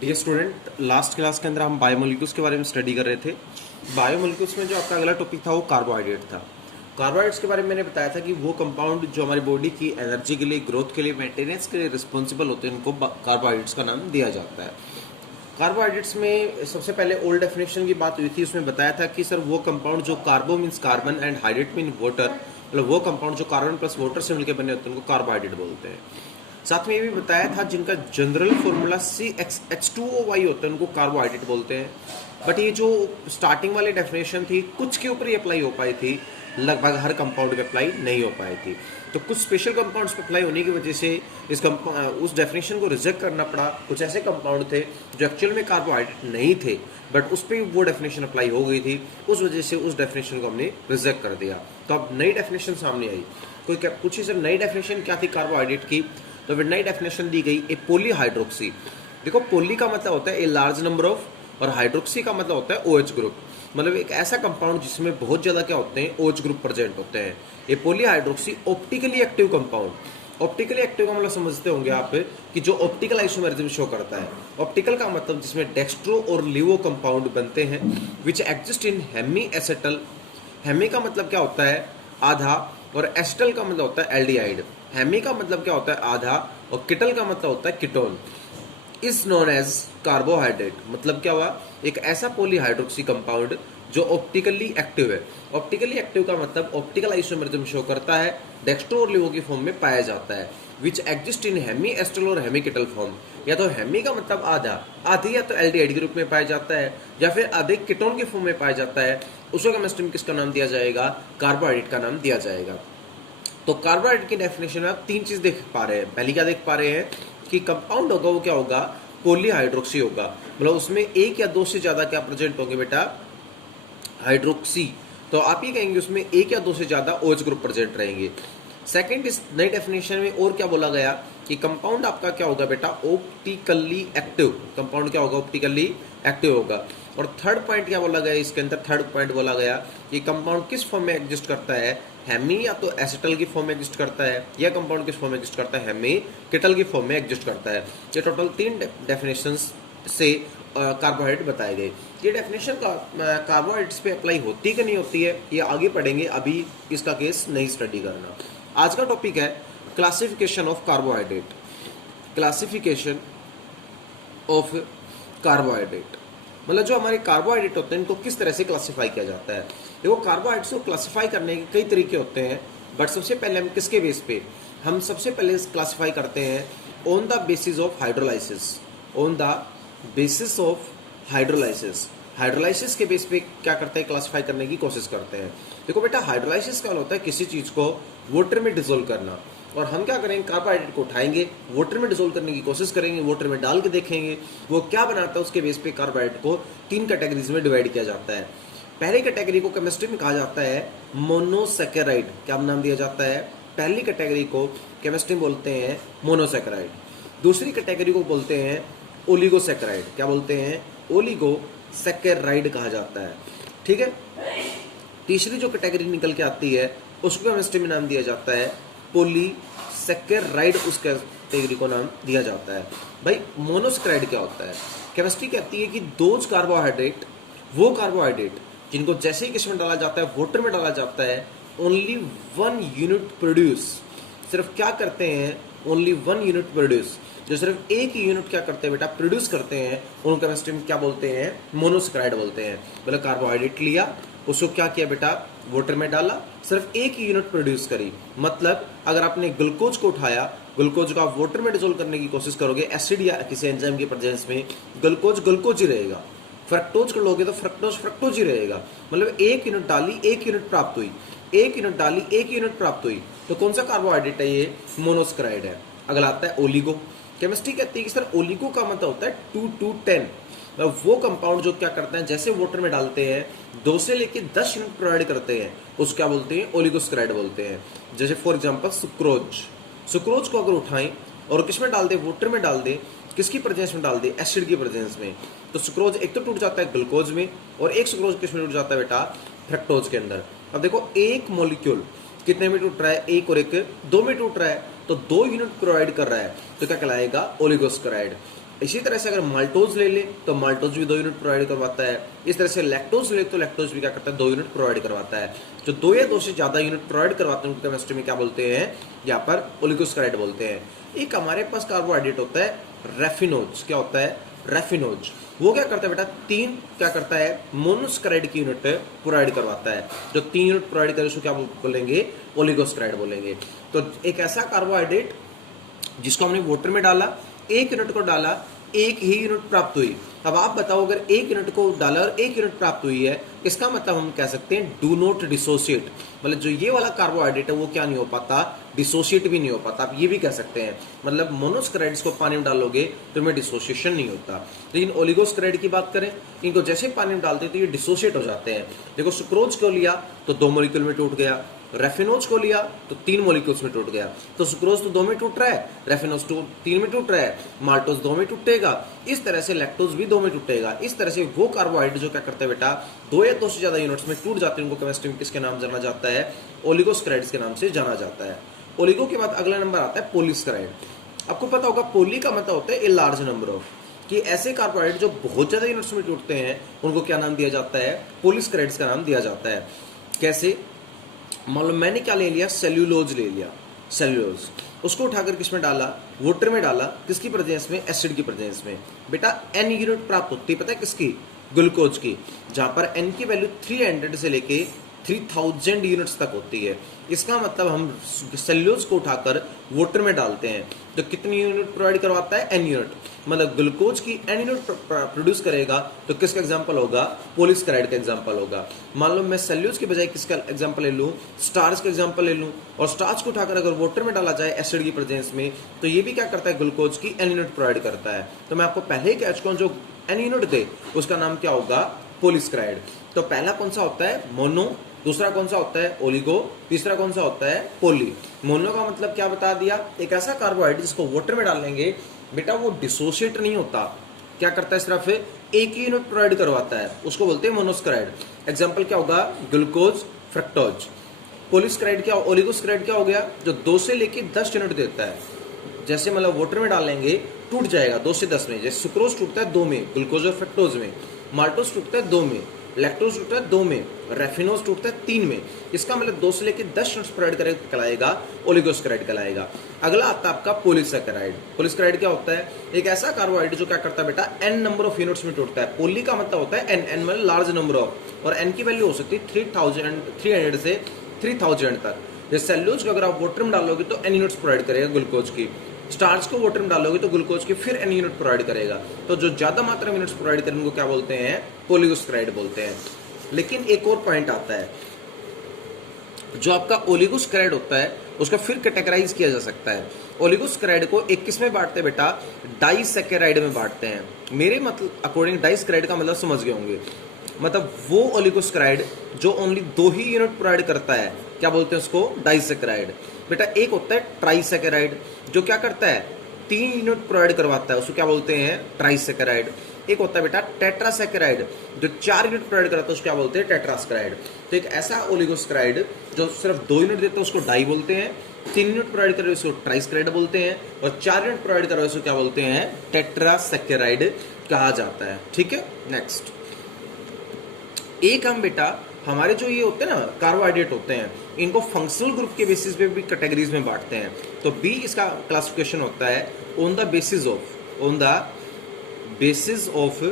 Dear student, last class के अंदर हम बायोमोलिक्यूल्स के बारे में स्टडी कर रहे थे। बायोमोलिक्यूल्स में जो आपका अगला टॉपिक था वो कार्बोहाइड्रेट था। कार्बोहाइड्रेट्स के बारे में मैंने बताया था कि वो कंपाउंड जो हमारी बॉडी की एनर्जी के लिए, ग्रोथ के लिए, मेंटेनेंस के लिए रिस्पॉन्सिबल होते हैं, उनको कार्बोहाइड्रेट्स का नाम दिया जाता है। कार्बोहाइड्रेट्स में सबसे पहले ओल्ड डेफिनेशन की बात हुई थी, उसमें बताया था कि सर वो कंपाउंड जो carbo means carbon and hydrate mean water, मतलब वो कंपाउंड जो कार्बन प्लस वाटर से मिलकर बने होते हैं उनको कार्बोहाइड्रेट बोलते हैं। साथ में ये भी बताया था जिनका जनरल फॉर्मूला CH2OY होता है उनको कार्बोहाइड्रेट बोलते हैं। बट ये जो स्टार्टिंग वाली डेफिनेशन थी कुछ के ऊपर ही अप्लाई हो पाई थी, लगभग हर कंपाउंड पे अप्लाई नहीं हो पाई थी। तो कुछ स्पेशल कंपाउंड्स पे अप्लाई होने की वजह से उस डेफिनेशन को रिजेक्ट करना पड़ा। कुछ ऐसे कंपाउंड थे जो एक्चुअल में कार्बोहाइड्रेट नहीं थे बट उस पर वो डेफिनेशन अप्लाई हो गई थी, उस वजह से उस डेफिनेशन को हमने रिजेक्ट कर दिया। तो अब नई डेफिनेशन सामने आई। कोई क्या पूछी सर नई डेफिनेशन क्या थी कार्बोहाइड्रेट की? तो फिर नई डेफिनेशन दी गई ए पॉलीहाइड्रोक्सी। देखो पोली का मतलब होता है ए लार्ज नंबर ऑफ, और हाइड्रोक्सी का मतलब होता है OH ग्रुप, मतलब एक ऐसा कंपाउंड जिसमें बहुत ज्यादा क्या होते हैं OH ग्रुप प्रेजेंट होते हैं। ये polyhydroxy optically active compound. Optically active का मतलब समझते होंगे आप कि जो ऑप्टिकल आइसोमेरिज्म शो करता है। ऑप्टिकल का मतलब जिसमें डेक्स्ट्रो और लिवो कंपाउंड बनते हैं which exist in hemiacetal. Hemi का मतलब क्या होता है आधा, और एस्टल का मतलब होता है एल्डिहाइड। हेमी का मतलब क्या होता है आधा, और किटल का मतलब होता है ketone. Is known as carbohydrate. मतलब क्या हुआ, एक ऐसा पॉलीहाइड्रोक्सी कंपाउंड जो ऑप्टिकली एक्टिव है। ऑप्टिकली एक्टिव का मतलब ऑप्टिकल आइसोमेरिज्म शो करता है, डेक्स्ट्रो और लिवो की फॉर्म में पाया जाता है, विच एग्जिस्ट इन हेमी एस्टल और हेमी किटल फॉर्म। या तो हेमी का मतलब आधा, आधी या तो एल्डिहाइड के रूप में पाया जाता है, या फिर आधे कीटोन की फॉर्म में पाया जाता है। उसको केमिस्ट्री में किसका नाम दिया जाएगा? कार्बोहाइड्रेट का नाम दिया जाएगा। तो कार्बोहाइड्रेट की डेफिनेशन में आप तीन चीज देख पा रहे हैं। पहली क्या देख पा रहे हैं कि कंपाउंड होगा वो क्या होगा? पॉलीहाइड्रोक्सी होगा, मतलब उसमें एक या दो से ज्यादा क्या प्रेजेंट होंगे बेटा? हाइड्रोक्सी। तो आप ये कहेंगे उसमें एक या दो से ज्यादा OH ग्रुप प्रेजेंट रहेंगे। सेकंड, इस नई डेफिनेशन में और क्या बोला गया कि कंपाउंड आपका क्या होगा बेटा? Optically active. कंपाउंड क्या होगा? ऑप्टिकली एक्टिव होगा। और थर्ड पॉइंट क्या बोला गया इसके अंदर? थर्ड पॉइंट बोला गया कि कंपाउंड किस फॉर्म में एग्जिस्ट करता है? हेमी या तो एसिटल की फॉर्म में एग्जिस्ट करता है, या कंपाउंड किस फॉर्म में एग्जिस्ट करता है? हेमी किटल की फॉर्म में एग्जिस्ट करता है। ये टोटल तीन डेफिनेशंस से कार्बोहाइड्रेट बताए गए। ये डेफिनेशन का कार्बोहाइड्रेट्स पे अप्लाई होती कि नहीं होती है ये आगे पढ़ेंगे, अभी इसका केस नहीं स्टडी करना। आज का टॉपिक है classification of carbohydrate. Classification of carbohydrate मतलब जो हमारे कार्बोहाइड्रेट होते हैं इनको किस तरह से क्लासिफाई किया जाता है। देखो कार्बोहाइड्रेट्स को क्लासिफाई करने के कई तरीके होते हैं, बट सबसे पहले हम किसके बेस पे? हम सबसे पहले क्लासिफाई करते हैं on the basis of hydrolysis. On the basis of hydrolysis. Hydrolysis के बेस पे क्या करते हैं? क्लासिफाई करने की कोशिश करते हैं। देखो बेटा हाइड्रोलाइसिस का होता है किसी चीज को वाटर में डिसोल्व करना, और हम क्या करेंगे? कार्बोहाइड्रेट को उठाएंगे, वाटर में डिसोल्व करने की कोशिश करेंगे, वाटर में डाल के देखेंगे वो क्या बनाता है। उसके बेस पे कार्बोहाइड्रेट को तीन कैटेगरीज में डिवाइड किया जाता है। पहली कैटेगरी को केमिस्ट्री में कहा जाता है मोनोसैकेराइड। क्या नाम दिया जाता है? पहली कैटेगरी को केमिस्ट्री में बोलते हैं मोनोसैकेराइड। दूसरी कैटेगरी को बोलते हैं ओलिगोसैकेराइड। क्या बोलते हैं? ओलिगोसैकेराइड कहा जाता है। ठीक है। तीसरी जो कैटेगरी निकल के आती है उसको केमिस्ट्री में नाम दिया जाता है पॉलीसैकेराइड। उस कैटेगरी को नाम दिया जाता है। भाई मोनोसैकेराइड क्या होता है? केमिस्ट्री कहती है कि दोज कार्बोहाइड्रेट, वो कार्बोहाइड्रेट जिनको जैसे ही किस्म में डाला जाता है, वाटर में डाला जाता है, ओनली 1 यूनिट प्रोड्यूस। सिर्फ क्या करते हैं? Only 1 unit produce. जो सिर्फ एक ही यूनिट क्या करते हैं बेटा? प्रोड्यूस करते हैं, उनको केमिस्ट्री में क्या बोलते हैं? मोनोसैकेराइड बोलते हैं। मतलब कार्बोहाइड्रेट लिया, उसको क्या किया बेटा? वाटर में डाला, सिर्फ एक ही यूनिट प्रोड्यूस करी। मतलब अगर आपने ग्लूकोज को उठाया, ग्लूकोज को आप वाटर में डिसोल्व करने की कोशिश करोगे एसिड या किसी एंजाइम के प्रेजेंस में, ग्लूकोज ग्लूकोज ही रहेगा। फ्रक्टोज को लोगे तो फ्रक्टोज फ्रक्टोज ही रहेगा। मतलब एक यूनिट डाली, एक यूनिट प्राप्त हुई, एक यूनिट डाली, एक यूनिट प्राप्त हुई। तो कौन सा कार्बोहाइड्रेट है? ये मोनोसैकेराइड है। अगला आता है ओलिगो। केमिस्ट्री कहती है कि सर ओलिगो का मतलब होता है 2 to 10। वो कंपाउंड जो क्या करते हैं जैसे वाटर में डालते हैं 2 से लेके 10 यूनिट प्रोवाइड करते हैं, उसको क्या बोलते हैं? ओलिगोसैकेराइड बोलते हैं। जैसे फॉर एग्जांपल सुक्रोज। सुक्रोज को अगर उठाएं और किसमें डाल दे? वाटर में डाल दे, किसकी प्रेजेंस में डाल दे? एसिड की प्रेजेंस में, तो सुक्रोज एक तो टूट जाता है ग्लूकोज में, और एक सुक्रोज किसमें टूट जाता है बेटा? फ्रक्टोज के अंदर। अब देखो एक मॉलिक्यूल कितने में टूट रहा है? एक और एक 2 में टूट रहा है, तो 2 यूनिट प्रोवाइड कर रहा है, तो क्या कहलाएगा? ओलिगोसैकेराइड। इसी तरह से अगर माल्टोज ले ले तो माल्टोज भी 2 यूनिट प्रोवाइड करवाता है। इस तरह से लैक्टोज ले तो लैक्टोज भी क्या करता है, 2 यूनिट प्रोवाइड करवाता है। जो 2 या 2 से ज्यादा यूनिट प्रोवाइड करवाते हैं उनको केमिस्ट्री में क्या बोलते हैं, यहाँ पर ओलिगोसैकराइड बोलते हैं। एक हमारे पास कार्बोहाइड्रेट होता है रेफिनोज। क्या होता है, रेफिनोज। वो क्या करता है बेटा, 3 क्या करता है, मोनोसैकराइड की यूनिट प्रोवाइड करवाता है। जो 3 यूनिट प्रोवाइड करे उसको क्या बोलेंगे, ओलिगोसैकराइड बोलेंगे। तो एक ऐसा कार्बोहाइड्रेट जिसको हमने वाटर में डाला, 1 यूनिट को डाला, 1 ही यूनिट प्राप्त हुई। अब आप बताओ, अगर 1 यूनिट को डाला और 1 यूनिट प्राप्त हुई है, इसका मतलब हम कह सकते हैं डू नॉट डिसोशिएट। मतलब जो ये वाला कार्बोहाइड्रेट है वो क्या नहीं हो पाता, डिसोशिएट भी नहीं हो पाता। आप ये भी कह सकते हैं, मतलब मोनोसैकराइड्स को पानी में डालोगे तो इनमें डिसोसिएशन नहीं होता। लेकिन ओलिगोसैकराइड की बात करें, इनको जैसे पानी में डालते हैं तो ये डिसोशिएट हो जाते हैं। देखो सुक्रोज को लिया तो 2 मॉलिक्यूल में टूट गया, रेफिनोज को लिया तो 3 मॉलिक्यूल्स में टूट गया। तो सुक्रोज तो 2 में टूट रहा है, रेफिनोज 3 में टूट रहा है, माल्टोज 2 में टूटेगा। इस तरह से लैक्टोज भी 2 में टूटेगा। इस तरह से वो कार्बोहाइड्रेट जो क्या करते हैं बेटा, 2 या 2 से ज्यादा यूनिट्स में टूट जाते हैं, उनको केमिस्ट्री में किसके नाम जाना जाता है, ओलिगोसैकराइड्स के नाम से जाना जाता है। ओलिगो के बाद अगला नंबर आता है पॉलीसैकराइड। आपको पता होगा पोली का मतलब होता है ए लार्ज नंबर ऑफ, कि ऐसे कार्बोहाइड्रेट जो बहुत ज्यादा यूनिट्स में टूटते हैं उनको क्या नाम दिया जाता है, पॉलीसैकराइड्स का नाम दिया जाता है। कैसे, मान लो मैंने क्या ले लिया, सेल्यूलोज ले लिया। सेल्यूलोज उसको उठाकर किसमें डाला, वाटर में डाला, किसकी प्रेजेंस में, एसिड की प्रेजेंस में। बेटा एन यूनिट प्राप्त होती है, पता है किसकी, ग्लूकोज की, जहां पर एन की वैल्यू 300 से लेके 3000 यूनिट्स तक होती है। इसका मतलब हम सेल्यूलोज को उठाकर वाटर में डालते हैं तो कितनी यूनिट प्रोवाइड करवाता है, एन यूनिट। मतलब ग्लूकोज की एन यूनिट प्रोड्यूस करेगा तो किसका एग्जांपल होगा, पॉलीसैकराइड का एग्जांपल होगा। मान लो मैं सेल्यूलोज के बजाय किसका एग्जांपल ले लूं, स्टार्च का एग्जांपल ले लूं, और स्टार्च को उठाकर अगर वाटर में डाला जाए एसिड की प्रेजेंस में तो ये भी क्या करता है, ग्लूकोज की एन यूनिट प्रोवाइड करता है। तो मैं आपको पहले ही कह चुका हूं, जो एन यूनिट दे उसका नाम क्या होगा, पॉलीसैकराइड। तो पहला कौन सा होता है, मोनो, दूसरा कौन सा होता है, ओलिगो, तीसरा कौन सा होता है, पोली। मोनो का मतलब क्या बता दिया, एक ऐसा कार्बोहाइड्रेट जिसको वाटर में डालेंगे बेटा वो डिसोशिएट नहीं होता, क्या करता है, सिर्फ एक ही यूनिट प्रोवाइड करवाता है, उसको बोलते हैं मोनोसैकराइड। एग्जांपल क्या होगा, ग्लूकोज, फ्रक्टोज। पॉलीसैकराइड क्या, ओलिगोसैकराइड क्या हो गया, जो 2 से लेके 10 यूनिट देता है। जैसे मतलब वाटर में डालेंगे टूट जाएगा 2 से 10 में, जैसे सुक्रोज टूटता है 2 में, ग्लूकोज और फ्रक्टोज में, माल्टोज टूटता है 2 में, लैक्टोज टूटता है 2 में, रेफिनोज टूटता है 3 में। इसका मतलब 2 से लेकर 10 यूनिट्स प्रोवाइड करेगा कहलाएगा ओलिगोसैकराइड कहलाएगा। अगला आता है आपका पॉलीसैकराइड। पॉलीसैकराइड क्या होता है, एक ऐसा कार्बोहाइड्रेट जो क्या करता है बेटा, एन नंबर ऑफ यूनिट्स में टूटता है। पोली का मतलब होता है एन, एन मतलब लार्ज नंबर ऑफ, और एन की वैल्यू हो सकती है 300 से 3000 तक। जैसे सेल्यूलोज को अगर आप वाटर में डालोगे तो एन यूनिट्स प्रोवाइड करेगा ग्लूकोज की, स्टार्च को वाटर में डालोगे तो ग्लूकोज की फिर एन यूनिट प्रोवाइड करेगा। तो जो ज्यादा मात्रा में यूनिट्स प्रोवाइड करेंगे उनको क्या बोलते हैं, पॉलीसैकराइड बोलते हैं। लेकिन एक और पॉइंट आता है, जो आपका ओलिगोसैकराइड होता है उसका फिर कैटेगराइज किया जा सकता है। ओलिगोसैकराइड को एक किस में बांटते हैं बेटा, डाइसैकेराइड में बांटते हैं। मेरे मतलब अकॉर्डिंग डाइसैकेराइड का मतलब समझ गए होंगे, मतलब वो ओलिगोसैकराइड जो ओनली 2 ही यूनिट प्रोवाइड करता है, क्या बोलते हैं उसको, डाइसैकेराइड। बेटा एक होता है ट्राइसैकेराइड जो क्या करता है, 3 यूनिट प्रोवाइड करवाता है, उसको क्या बोलते हैं, ट्राइसैकेराइड। एक होता है बेटा टेट्रासैकेराइड जो 4 यूनिट प्रोवाइड कराता है, उसको क्या बोलते हैं, टेट्रासैकेराइड। तो एक ऐसा ओलिगोसैकराइड जो सिर्फ 2 यूनिट देता है उसको डाई बोलते हैं, 3 यूनिट प्रोवाइड करे उसको ट्राइसैकेराइड बोलते हैं, और 4 यूनिट प्रोवाइड करे उसको क्या बोलते हैं, टेट्रासैकेराइड कहा जाता है। ठीक है, नेक्स्ट एक हम बेटा हमारे जो ये होते हैं ना कार्बोहाइड्रेट होते हैं, इनको फंक्शनल ग्रुप के बेसिस पे भी कैटेगरीज में बांटते हैं। तो बी इसका क्लासिफिकेशन होता है on the basis of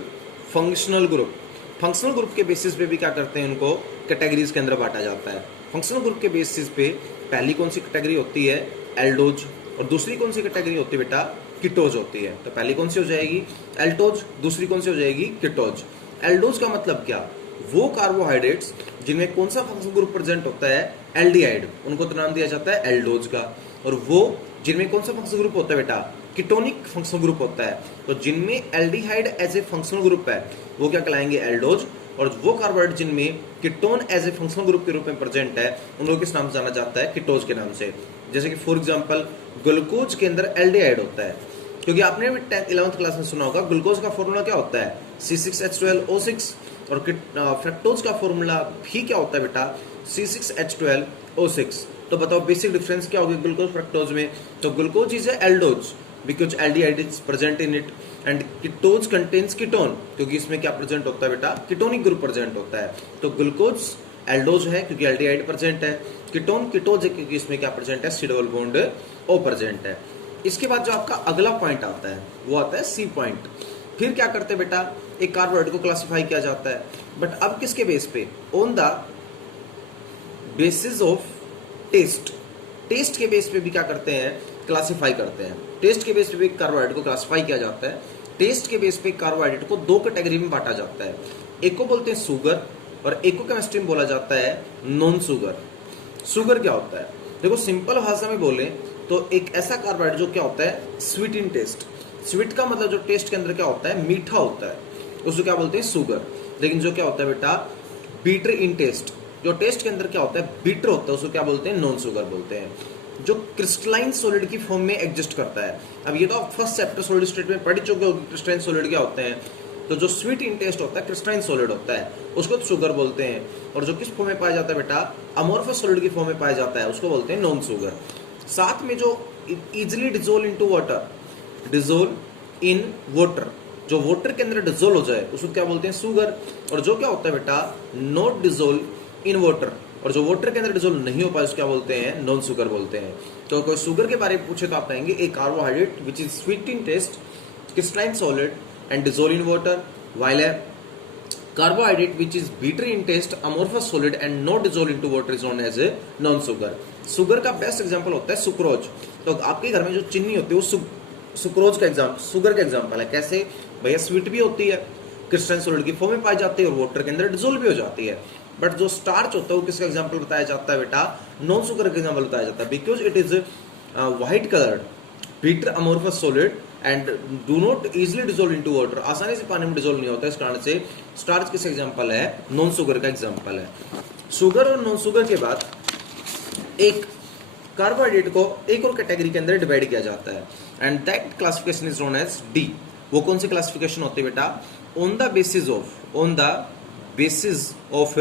functional group. Functional group के बेसिस पे भी क्या करते हैं, उनको कैटेगरीज के अंदर बांटा जाता है। फंक्शनल ग्रुप के बेसिस पे पहली कौन सी कैटेगरी होती है, एल्डोज, और दूसरी कौन सी कैटेगरी होती है बेटा, कीटोज होती है। तो पहली कौन सी हो जाएगी, एल्डोज, दूसरी कौन सी हो जाएगी, कीटोज। एल्डोज का मतलब क्या, वो कार्बोहाइड्रेट्स जिनमें कौन सा फंक्शनल ग्रुप प्रेजेंट होता है, एल्डिहाइड, उनको तो नाम दिया जाता है एल्डोज का। और वो जिनमें कौन सा फंक्शनल ग्रुप होता है बेटा, कीटोनिक फंक्शनल ग्रुप होता है। तो जिनमें aldehyde as a functional group है वो क्या कहलाएंगे, एल्डोज। और वो कार्बोहाइड्रेट जिनमें ketone as a functional group के रूप में प्रेजेंट है उनको किस नाम से जाना जाता है, कीटोज के नाम से। जैसे कि फॉर एग्जांपल ग्लूकोज के अंदर एल्डिहाइड होता है, क्योंकि आपने भी 11th क्लास में सुना होगा ग्लूकोज का फॉर्मूला क्या होता है, C6H12O6, और फ्रक्टोज का फॉर्मूला भी क्या होता है बेटा, C6H12O6। तो बताओ बेसिक डिफरेंस क्या होगी ग्लूकोज फ्रक्टोज में? तो glucose is aldose because aldehyde is present in it, and ketose contains ketone, क्योंकि इसमें क्या प्रेजेंट होता है बेटा? कीटोनिक ग्रुप प्रेजेंट होता है। तो ग्लूकोज एल्डोज है क्योंकि एल्डिहाइड प्रेजेंट है, कीटोन कीटोज है क्योंकि इसमें क्या प्रेजेंट है? C double bond O present है। इसके बाद जो आपका अगला पॉइंट आता है वो आता है सी पॉइंट। फिर क्या करते हैं बेटा? एक कार्बोहाइड्रेट को क्लासिफाई किया जाता है, बट अब किसके बेस पे? On the basis of taste. Taste के बेस पे भी क्या करते हैं? क्लासिफाई करते हैं। टेस्ट के बेस पे भी कार्बोहाइड्रेट को क्लासिफाई किया जाता है। टेस्ट के बेस पे कार्बोहाइड्रेट को दो कैटेगरी में बांटा जाता है, एक को बोलते हैं शुगर और एक को केमिस्ट्री में बोला जाता है नॉन शुगर। शुगर क्या होता है? देखो सिंपल भाषा में बोले तो एक ऐसा कार्बोहाइड्रेट जो क्या होता है? Sweet in test. स्वीट का मतलब जो टेस्ट के अंदर क्या होता है? मीठा होता है, उसको क्या बोलते हैं? शुगर। लेकिन जो क्या होता है बेटा? बीटर इन टेस्ट, जो टेस्ट के अंदर क्या होता है? बीटर होता है, उसको क्या बोलते हैं? नॉन शुगर बोलते हैं। जो क्रिस्टलाइन सॉलिड की फॉर्म में एग्जिस्ट करता है। अब ये तो आप फर्स्ट चैप्टर सॉलिड स्टेट में पढ़ चुके हो क्रिस्टलाइन सॉलिड क्या होते हैं। तो जो स्वीट इन टेस्ट होता है क्रिस्टलाइन सॉलिड होता है, उसको तो शुगर बोलते हैं। और जो किस फॉर्म में पाया जाता है बेटा? अमोर्फस सॉलिड की फॉर्म में पाया जाता है, उसको बोलते हैं नॉन शुगर। साथ में जो easily dissolve into water, dissolve in water, जो वाटर के अंदर डिजोल्व हो जाए उसको क्या बोलते हैं? शुगर। और जो क्या होता है बेटा? नॉट डिजोल्व इन वाटर, और जो वाटर के अंदर डिजोल्व नहीं हो पाए उसको क्या बोलते हैं? नॉन शुगर बोलते हैं। तो कोई शुगर के बारे में पूछे तो आप कहेंगे a carbohydrate which is sweet in taste, crystalline solid and dissolve in water, while a carbohydrate which is bitter in taste, amorphous solid and not dissolved into water is known as a non sugar। Sugar का best example होता है sucrose. तो आपके घर में जो चीनी होती है वो सुक्रोज का एग्जांपल, शुगर का एग्जांपल है। कैसे भैया? स्वीट भी होती है, क्रिस्टलाइन सॉलिड की फॉर्म में पाई जाती है और वाटर के अंदर डिसॉल्व भी हो जाती है। बट जो स्टार्च होता है वो किसका एग्जांपल बताया जाता है बेटा? नॉन शुगर का एग्जांपल बताया जाता है, because it is white coloured bitter amorphous solid and do not easily dissolve into water, आसानी से पानी में डिसॉल्व नहीं होता, इस कारण से स्टार्च किस एग्जांपल है? नॉन शुगर का एग्जांपल है। शुगर और नॉन शुगर के बाद एक कार्बोहाइड्रेट को एक और कैटेगरी के अंदर डिवाइड किया जाता है, and that classification is known as D. वो कौन सी क्लासिफिकेशन होती है बेटा? On the basis of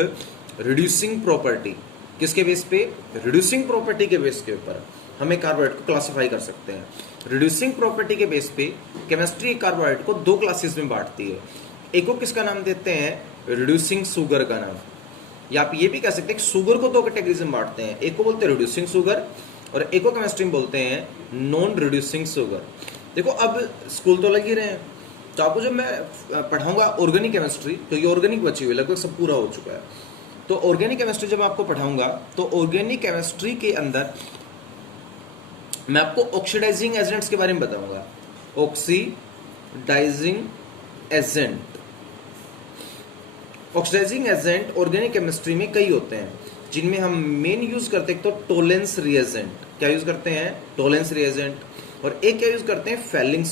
reducing property. किसके बेस पे? रिड्यूसिंग प्रॉपर्टी के बेस के ऊपर हमें कार्बोहाइड्रेट को क्लासिफाई कर सकते हैं। रिड्यूसिंग प्रॉपर्टी के बेस पे केमिस्ट्री कार्बोहाइड्रेट को दो क्लासेस में बांटती है। एक को किसका नाम देते हैं? रिड्यूसिंग शुगर का नाम, या आप ये भी कह सकते हैं कि शुगर को दो कैटेगरीज में बांटते हैं, एक को बोलते हैं रिड्यूसिंग शुगर और एक को केमिस्ट्री में बोलते हैं नॉन रिड्यूसिंग शुगर। देखो अब स्कूल तो लग ही रहे हैं, तो आपको जब मैं पढ़ाऊंगा ऑर्गेनिक केमिस्ट्री, तो ये ऑर्गेनिक बची हुई लगभग सब पूरा हो चुका है। तो ऑर्गेनिक केमिस्ट्री जब आपको पढ़ाऊंगा तो ऑर्गेनिक केमिस्ट्री के अंदर मैं आपको ऑक्सीडाइजिंग एजेंट्स के बारे में बताऊंगा। Oxidising agent, oxidising agent organic chemistry में कई होते हैं, जिनमें हम मेन यूज करते हैं तो टोलेंस रिएजेंट। क्या यूज करते हैं? Tollens reagent. और एक क्या यूज करते हैं? फेलिंग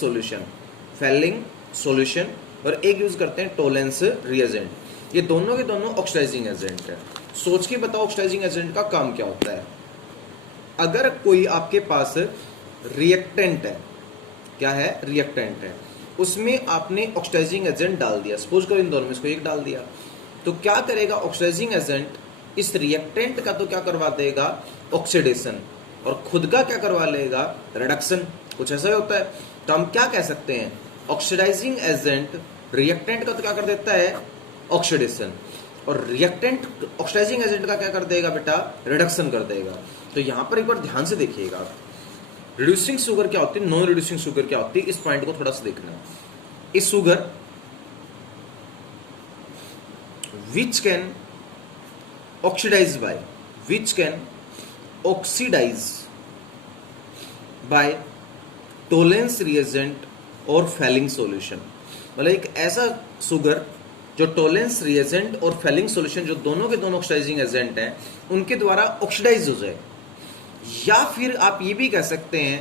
सॉल्यूशन, और एक यूज करते हैं टोलेंस रिएजेंट। ये दोनों के दोनों ऑक्सीडाइजिंग एजेंट है। सोच के बताओ ऑक्सीडाइजिंग एजेंट का काम क्या होता है? अगर कोई आपके पास रिएक्टेंट है, क्या है? रिएक्टेंट है, उसमें आपने ऑक्सीडाइजिंग एजेंट डाल दिया, सपोज करो इन दोनों में इसको एक डाल दिया, तो क्या करेगा ऑक्सीडाइजिंग एजेंट? इस रिएक्टेंट का तो क्या करवा देगा? ऑक्सीडेशन, और खुद का क्या करवा लेगा? रिडक्शन। कुछ ऐसा ही होता है। तो हम क्या कह सकते हैं? ऑक्सीडाइजिंग एजेंट रिएक्टेंट का तो क्या कर देता है? ऑक्सीडेशन, और रिएक्टेंट ऑक्सीडाइजिंग एजेंट का क्या कर देगा बेटा? रिडक्शन कर देगा। तो यहां पर एक बार ध्यान से देखिएगा, रिड्यूसिंग शुगर क्या होती है, नॉन रिड्यूसिंग शुगर क्या होती है, इस पॉइंट को थोड़ा सा देखना है। इस sugar which can oxidize by Tollens reagent और फेलिंग सॉल्यूशन। मतलब एक ऐसा शुगर जो टोलेंस रिएजेंट और फेलिंग सॉल्यूशन, जो दोनों के दोनों ऑक्सीडाइजिंग एजेंट हैं, उनके द्वारा ऑक्सीडाइज हो जाए। या फिर आप ये भी कह सकते हैं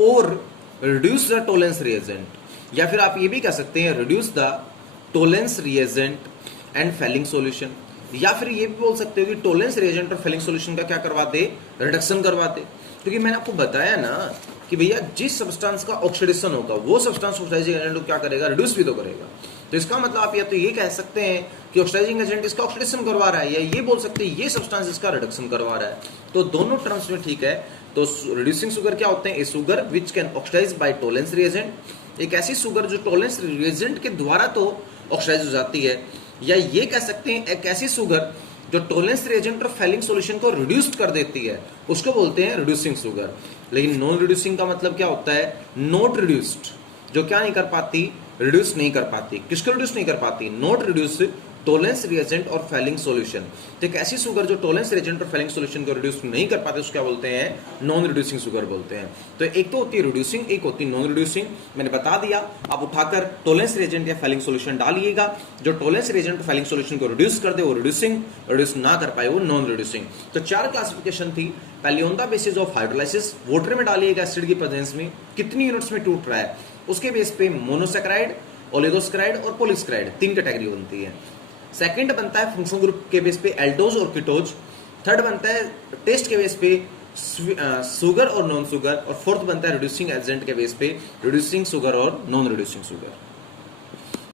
और रिड्यूस द टोलेंस रिएजेंट, या फिर आप ये भी कह सकते हैं reduce the Tollens reagent and Fehling solution, या फिर ये भी बोल सकते हो कि टोलेंस रिएजेंट और फेलिंग सॉल्यूशन का क्या करवा दे? रिडक्शन करवा दे। क्योंकि मैंने आपको बताया ना कि भैया जिस सब्सटेंस का ऑक्सीडेशन होगा वो सब्सटेंस ऑक्सीडाइजिंग एजेंट को क्या करेगा? रिड्यूस भी तो करेगा। तो इसका मतलब आप या तो ये कह सकते हैं कि ऑक्सीडाइजिंग एजेंट इसका ऑक्सीडेशन करवा रहा है, या ये बोल सकते हैं ये सब्सटेंस इसका रिडक्शन करवा रहा है। तो दोनों टर्म्स में ठीक है। तो रिड्यूसिंग शुगर क्या होते हैं? A sugar which can oxidise by Tollens reagent, एक ऐसी शुगर जो टोलेंस रिएजेंट के द्वारा तो ऑक्सीडाइज हो जाती है, या ये कह सकते हैं एक ऐसी शुगर जो टोलेंस रिएजेंट और फैलिंग सॉल्यूशन को रिड्यूस्ड कर देती है, उसको बोलते हैं रिड्यूसिंग शुगर। लेकिन नॉन रिड्यूसिंग का मतलब क्या होता है? नॉट रिड्यूस्ड, जो क्या नहीं कर पाती? रिड्यूस नहीं कर पाती। किसको रिड्यूस नहीं कर पाती? नॉट रिड्यूस टोलेंस रिएजेंट और फैलिंग सॉल्यूशन। तो एक ऐसी शुगर जो टोलेंस रिएजेंट और फैलिंग सॉल्यूशन को रिड्यूस नहीं कर पाते उसको क्या बोलते हैं? नॉन रिड्यूसिंग शुगर बोलते हैं। तो एक तो होती है रिड्यूसिंग, एक होती है नॉन रिड्यूसिंग। मैंने बता दिया, आप उठाकर टोलेंस रिएजेंट या फैलिंग सॉल्यूशन डालिएगा, जो टोलेंस रिएजेंट और फैलिंग सॉल्यूशन को रिड्यूस कर दे वो रिड्यूसिंग, रिड्यूस ना कर पाए वो नॉन रिड्यूसिंग। तो 4 क्लासिफिकेशन थी। पहली on the basis of hydrolysis, water में डालिएगा एसिड की प्रेजेंस में कितनी यूनिट्स में टूट रहा है, उसके बेस पे मोनोसैकेराइड, ओलिगोसैकेराइड और पॉलीसैकेराइड 3 कैटेगरी बनती है। सेकंड बनता है फंक्शनल ग्रुप के बेस पे एल्डोज और कीटोज। थर्ड बनता है टेस्ट के बेस पे शुगर और नॉन शुगर। और फोर्थ बनता है रिड्यूसिंग एजेंट के बेस पे रिड्यूसिंग शुगर और नॉन रिड्यूसिंग शुगर।